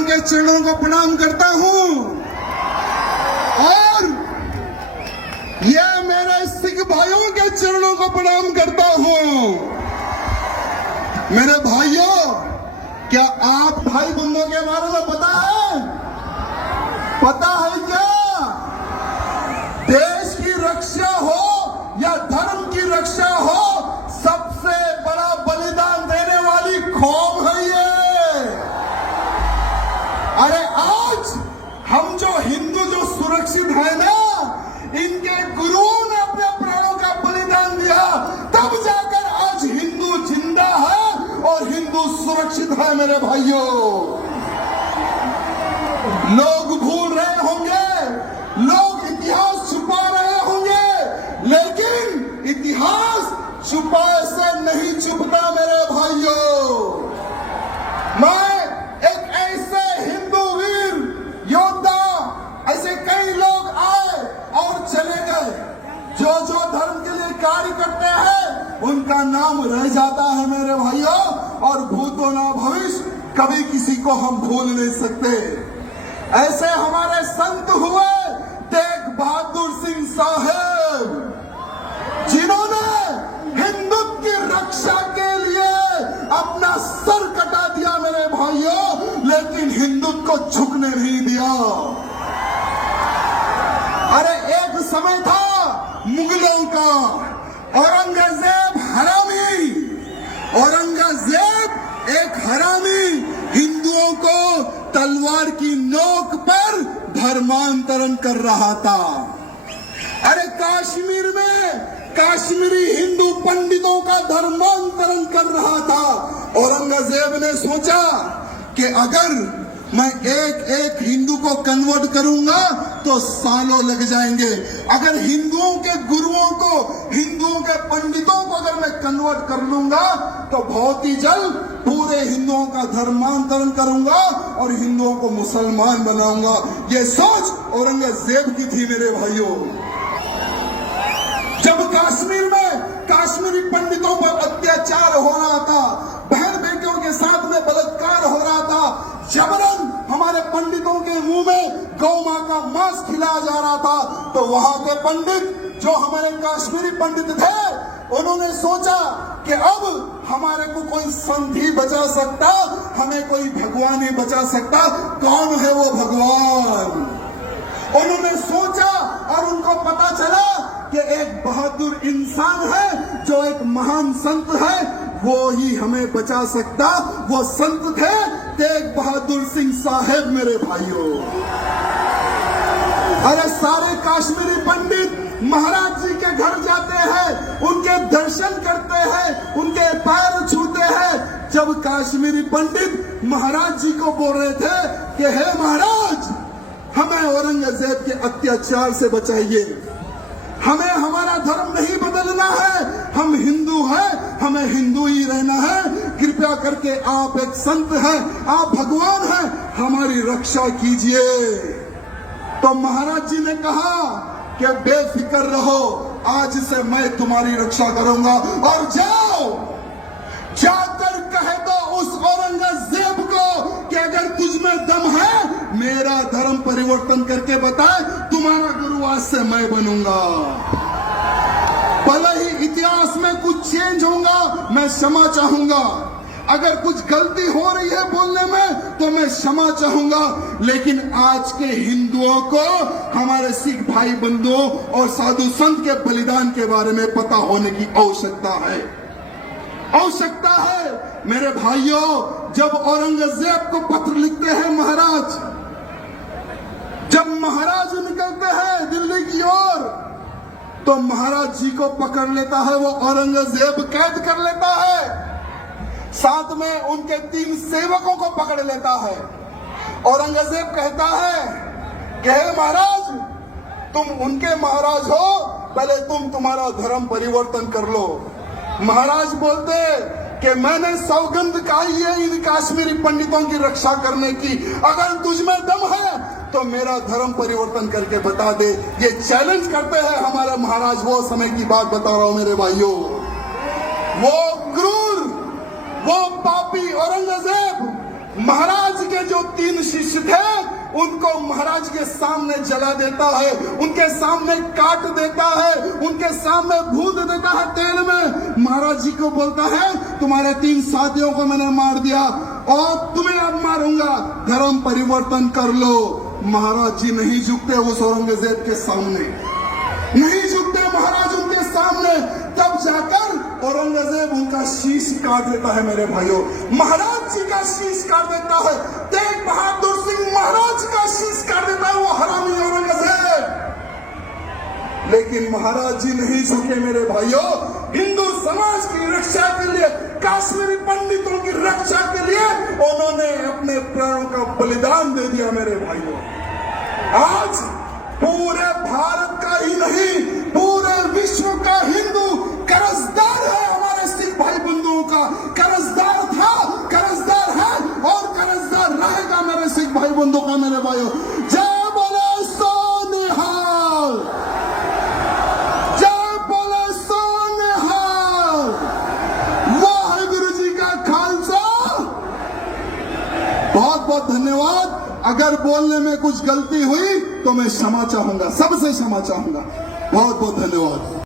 भाइयों के चरणों को प्रणाम करता हूं और ये मेरे सिख भाइयों के चरणों को प्रणाम करता हूं। मेरे भाइयों, क्या आप भाई बंधुओं के बारे में पता है? पता है क्या? देश की रक्षा हो या धर्म की रक्षा हो, सबसे बड़ा बलिदान देने वाली कौम है ये। अरे आज हम जो हिंदू जो सुरक्षित है ना, इनके गुरुओं ने अपने प्राणों का बलिदान दिया, तब जाकर आज हिंदू जिंदा है और हिंदू सुरक्षित है। मेरे भाइयों, लोग भूल रहे होंगे, लोग इतिहास छुपा रहे होंगे, लेकिन इतिहास छुपाए से नहीं छुपता। मेरे भाइयों, मैं एक ऐसे हिंदू वीर योद्धा, ऐसे कई लोग आए और चले गए, जो जो धर्म के लिए कार्य करते हैं उनका नाम रह जाता है। मेरे भाइयों, और भूतो ना भविष्य, कभी किसी को हम भूल नहीं सकते। ऐसे हमारे संत हुए तेग बहादुर सिंह साहब, जिन्होंने हिंदुत्व की रक्षा के लिए अपना सर कटा दिया। मेरे भाइयों, लेकिन हिंदुत्व को झुकने नहीं दिया। अरे एक समय था मुगलों का, औरंगजेब हरामी, औरंगजेब एक हरामी हिंदुओं को तलवार की नोक पर धर्मांतरण कर रहा था। अरे कश्मीर में कश्मीरी हिंदू पंडितों का धर्मांतरण कर रहा था। औरंगजेब ने सोचा कि अगर मैं एक एक हिंदू को कन्वर्ट करूंगा तो सालों लग जाएंगे। अगर हिंदुओं के गुरुओं को, हिंदुओं के पंडितों को अगर मैं कन्वर्ट कर लूंगा तो बहुत ही जल्द पूरे हिंदुओं का धर्मांतरण करूंगा और हिंदुओं को मुसलमान बनाऊंगा। ये सोच औरंगजेब की थी। मेरे भाइयों, जब कश्मीर में कश्मीरी पंडितों पर अत्याचार हो रहा था, बहन बेटियों के साथ में बलात्कार हो रहा था, जबरन हमारे पंडितों के मुंह में गौ मां का मांस खिलाया जा रहा था, तो वहां के पंडित, जो हमारे कश्मीरी पंडित थे, उन्होंने सोचा कि अब हमारे को कोई संत ही बचा सकता, हमें कोई भगवान ही बचा सकता। कौन है वो भगवान? उन्होंने सोचा और उनको पता चला कि एक बहादुर इंसान है, जो एक महान संत है, वो ही हमें बचा सकता। वो संत थे तेग बहादुर सिंह साहब। मेरे भाइयों, अरे सारे कश्मीरी पंडित महाराज जी के घर जाते हैं, उनके दर्शन करते हैं, उनके पैर छूते हैं। जब कश्मीरी पंडित महाराज जी को बोल रहे थे कि हे महाराज, हमें औरंगजेब के अत्याचार से बचाइए, हमें हमारा धर्म नहीं बदलना है, हम हिंदू हैं, हमें हिंदू ही रहना है, कृपया करके आप एक संत हैं, आप भगवान हैं, हमारी रक्षा कीजिए। तो महाराज जी ने कहा कि बेफिक्र रहो, आज से मैं तुम्हारी रक्षा करूंगा, और जाओ, जाकर कह दो उस औरंगजेब को कि अगर तुझ में दम है, मेरा धर्म परिवर्तन करके बताए, तुम्हारा गुरु आज से मैं बनूंगा। भले ही इतिहास में कुछ चेंज होगा, मैं क्षमा चाहूंगा। अगर कुछ गलती हो रही है बोलने में तो मैं क्षमा चाहूंगा, लेकिन आज के हिंदुओं को हमारे सिख भाई बंधुओं और साधु संत के बलिदान के बारे में पता होने की आवश्यकता है, आवश्यकता है। मेरे भाइयों, जब औरंगजेब को पत्र लिखते हैं महाराज, जब महाराज निकलते हैं दिल्ली की ओर, तो महाराज जी को पकड़ लेता है वो औरंगजेब, कैद कर लेता है, साथ में उनके 3 सेवकों को पकड़ लेता है। औरंगजेब कहता है कि हे महाराज, तुम उनके महाराज हो, पहले तुम तुम्हारा धर्म परिवर्तन कर लो। महाराज बोलते कि मैंने सौगंध खाई है इन कश्मीरी पंडितों की रक्षा करने की, अगर तुझमें दम है तो मेरा धर्म परिवर्तन करके बता दे। ये चैलेंज करते हैं हमारे महाराज। वो समय की बात बता रहा हूं मेरे भाइयों। वो क्रूर, वो पापी औरंगजेब महाराज के जो 3 शिष्य थे उनको महाराज के सामने जला देता है, उनके सामने काट देता है, उनके सामने भून देता है तेल में। महाराज जी को बोलता है तुम्हारे 3 साथियों को मैंने मार दिया और तुम्हें अब मारूंगा, धर्म परिवर्तन कर लो। महाराज जी नहीं झुकते उस औरंगजेब के सामने, नहीं झुकते महाराज उनके सामने। तब जाकर औरंगजेब उनका शीश काट देता है मेरे भाइयों, महाराज जी का शीश काट देता है। तेग बहादुर सिंह महाराज का शीश काट देता है वो हरामी औरंगजेब। लेकिन महाराज जी नहीं झुके मेरे भाइयों, हिंदू समाज की रक्षा के लिए, काश्मीरी पंडितों की रक्षा के लिए उन्होंने अपने प्राणों का बलिदान दे दिया मेरे भाइयों। आज पूरे भारत का ही नहीं पूरे विश्व का हिंदू कर्जदार है हमारे सिख भाई बंधुओं का, कर्जदार था, कर्जदार है और कर्जदार रहेगा मेरे सिख भाई बंधुओं का मेरे भाइयों। जय बोले सोनिहाल, जय बोले सोनिहाल, वाहिगुरु जी का खालसा। बहुत बहुत धन्यवाद। अगर बोलने में कुछ गलती हुई तो मैं क्षमा चाहूंगा, सबसे क्षमा चाहूंगा। बहुत बहुत धन्यवाद।